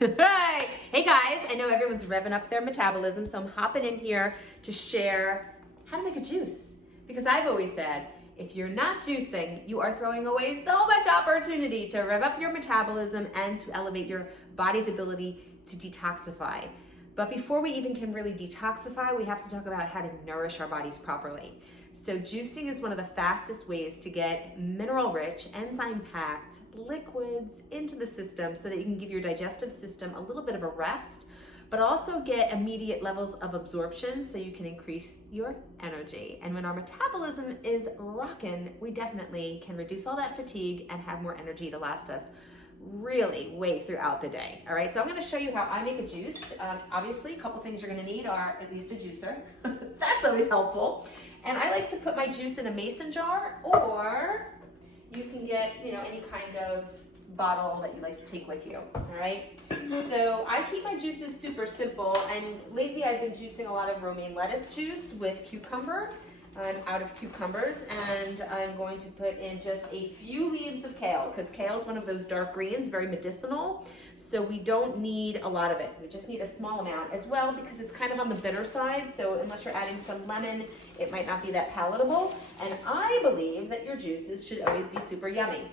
Hey guys, I know everyone's revving up their metabolism, so I'm hopping in here to share how to make a juice. Because I've always said, if you're not juicing, you are throwing away so much opportunity to rev up your metabolism and to elevate your body's ability to detoxify. But before we even can really detoxify, we have to talk about how to nourish our bodies properly. So juicing is one of the fastest ways to get mineral-rich, enzyme-packed liquids into the system so that you can give your digestive system a little bit of a rest, but also get immediate levels of absorption so you can increase your energy. And when our metabolism is rocking, we definitely can reduce all that fatigue and have more energy to last us really way throughout the day. All right, so I'm gonna show you how I make a juice. Obviously, a couple things you're gonna need are at least a juicer. That's always helpful. And I like to put my juice in a mason jar, or you can get, any kind of bottle that you like to take with you, all right? So I keep my juices super simple, and lately I've been juicing a lot of romaine lettuce juice with cucumber. I'm out of cucumbers, and I'm going to put in just a few leaves of kale, because kale is one of those dark greens, very medicinal, so we don't need a lot of it. We just need a small amount as well, because it's kind of on the bitter side, so unless you're adding some lemon, it might not be that palatable. And I believe that your juices should always be super yummy,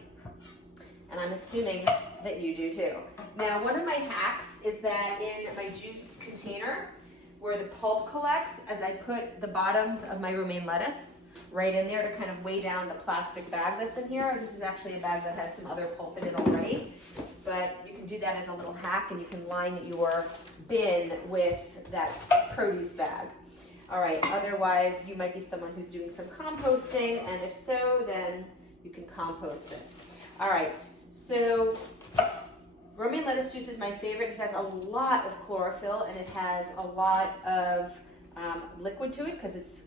and I'm assuming that you do too. Now, one of my hacks is that in my juice container, where the pulp collects, as I put the bottoms of my romaine lettuce right in there to kind of weigh down the plastic bag that's in here. This is actually a bag that has some other pulp in it already, but you can do that as a little hack, and you can line your bin with that produce bag. All right, otherwise you might be someone who's doing some composting, and if so, then you can compost it. All right, so romaine lettuce juice is my favorite. It has a lot of chlorophyll, and it has a lot of liquid to it because it's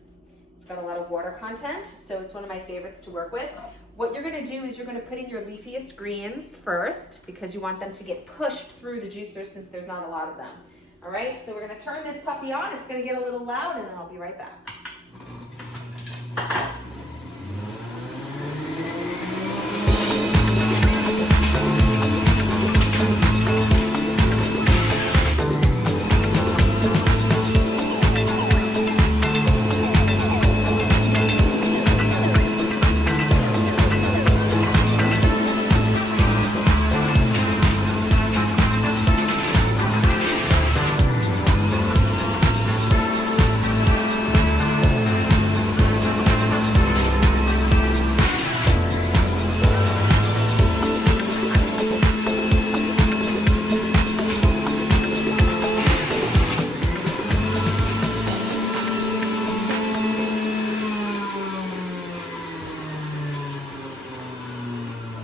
got a lot of water content. So it's one of my favorites to work with. What you're gonna do is you're gonna put in your leafiest greens first, because you want them to get pushed through the juicer since there's not a lot of them. All right, so we're gonna turn this puppy on. It's gonna get a little loud, and then I'll be right back.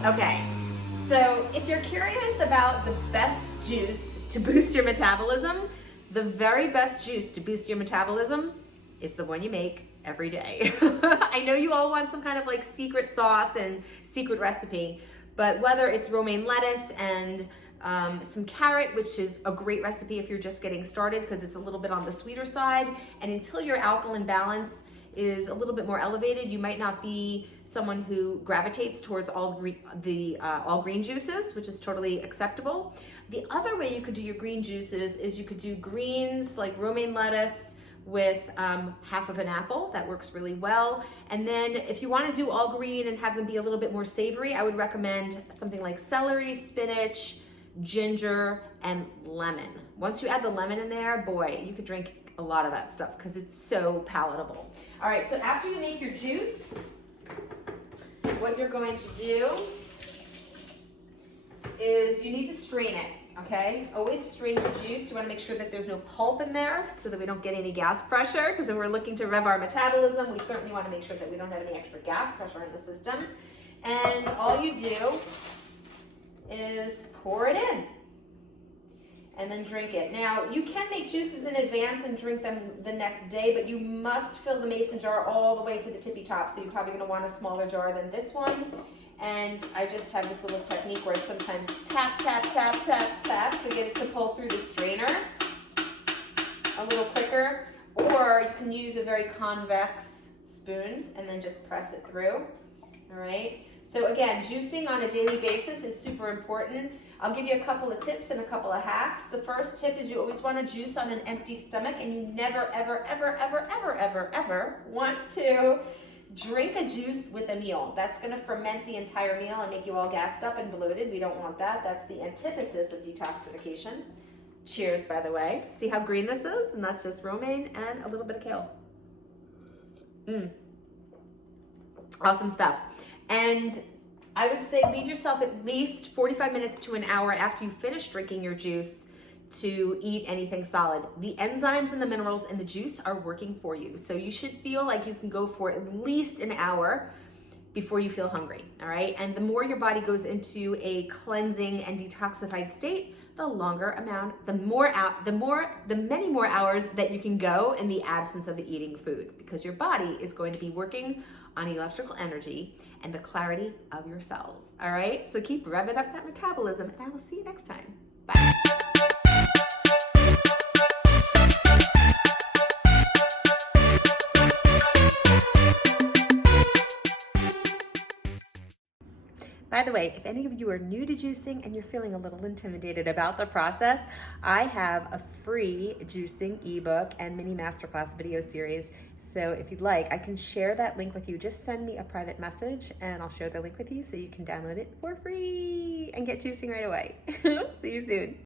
Okay, so if you're curious about the best juice to boost your metabolism, the very best juice to boost your metabolism is the one you make every day. I know you all want some kind of like secret sauce and secret recipe, but whether it's romaine lettuce and some carrot, which is a great recipe if you're just getting started because it's a little bit on the sweeter side, and until your alkaline balance is a little bit more elevated, you might not be someone who gravitates towards all green juices, which is totally acceptable. The other way you could do your green juices is you could do greens like romaine lettuce with half of an apple. That works really well. And then if you want to do all green and have them be a little bit more savory, I would recommend something like celery, spinach, ginger, and lemon. Once you add the lemon in there, boy, you could drink a lot of that stuff because it's so palatable. All right, so after you make your juice, what you're going to do is you need to strain it, okay? Always strain your juice. You wanna make sure that there's no pulp in there so that we don't get any gas pressure, because when we're looking to rev our metabolism, we certainly wanna make sure that we don't have any extra gas pressure in the system. And all you do is pour it in and then drink it. Now, you can make juices in advance and drink them the next day, but you must fill the mason jar all the way to the tippy top, so you're probably gonna want a smaller jar than this one. And I just have this little technique where I sometimes tap, tap, tap, tap, tap to get it to pull through the strainer a little quicker. Or you can use a very convex spoon and then just press it through, all right? So again, juicing on a daily basis is super important. I'll give you a couple of tips and a couple of hacks. The first tip is you always want to juice on an empty stomach, and you never, ever, ever, ever, ever, ever, ever want to drink a juice with a meal. That's going to ferment the entire meal and make you all gassed up and bloated. We don't want that. That's the antithesis of detoxification. Cheers, by the way. See how green this is? And that's just romaine and a little bit of kale. Awesome stuff. And I would say leave yourself at least 45 minutes to an hour after you finish drinking your juice to eat anything solid. The enzymes and the minerals in the juice are working for you. So you should feel like you can go for at least an hour before you feel hungry, all right? And the more your body goes into a cleansing and detoxified state, the many more hours that you can go in the absence of eating food, because your body is going to be working on electrical energy and the clarity of your cells, all right? So keep revving up that metabolism, and I will see you next time. Bye. By the way, if any of you are new to juicing and you're feeling a little intimidated about the process, I have a free juicing ebook and mini masterclass video series. So if you'd like, I can share that link with you. Just send me a private message and I'll share the link with you so you can download it for free and get juicing right away. See you soon.